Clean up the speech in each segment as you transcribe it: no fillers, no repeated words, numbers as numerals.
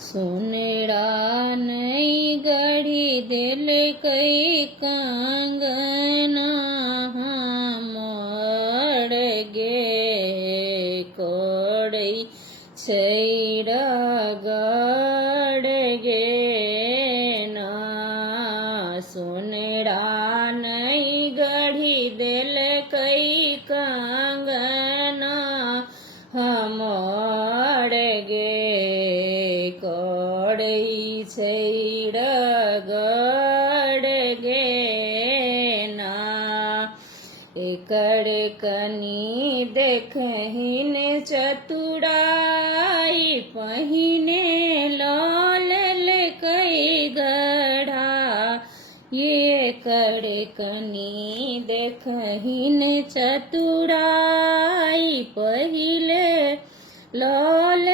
सोनेड़ा नहीं गढ़ी दिल कई कांगना मोड़ गे कोड़ई छैड़ा गड़ गे ना सोनेड़ा नहीं गढ़ी दिल कई कांगना मोड़ गे कोड़ई छैड़ा गड़ गे ना एकड़ कनी देखहिन चतुराई पहिने लाल कई गढ़ा ये कड़ कनी देखहिन चतुराई पहिले लाल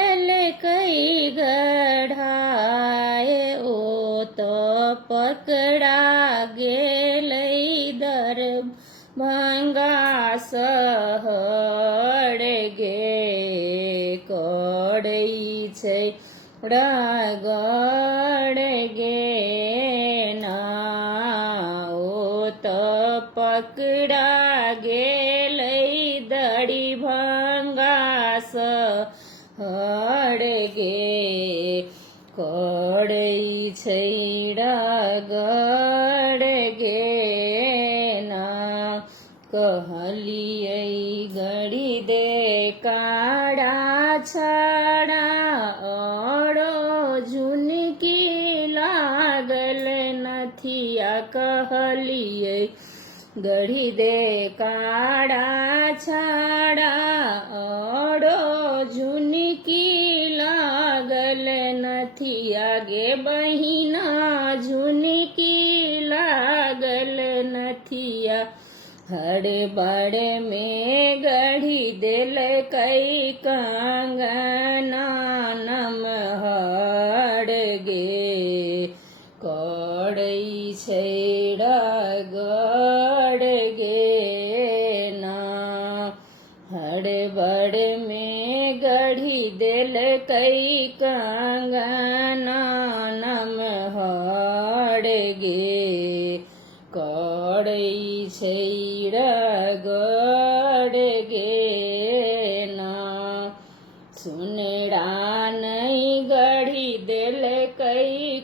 कई गढ़ाए ओ तो पकड़ा गेलई दर भंगा सहड़ गे कोड़ई छैड़ा गड़ गे ना ओ तो पकड़ा गेलई दड़ी भंगा सहड़ गे कोड़ई छैड़ा गड़ गे ना कहलिए गड़ी दे काड़ा छाड़ा ओड़ो झुनकी लागल नथिया कहलिए गढ़ी दे काड़ा छाड़ा ओड़ो झुनकी लागल नथिया गे बहिना झुनकी लागल नथिया हड़े बड़े में गढ़ी दिल कई कंगना नमहड़ गे कोड़ई छैड़ा गड़ गे ना हड़े बड़े में गढ़ी दिल कई कंगना नमहड़ गे कोड़ई छैड़ा गड़ गे ना सुनेड़ा नहीं गढ़ी दिल कई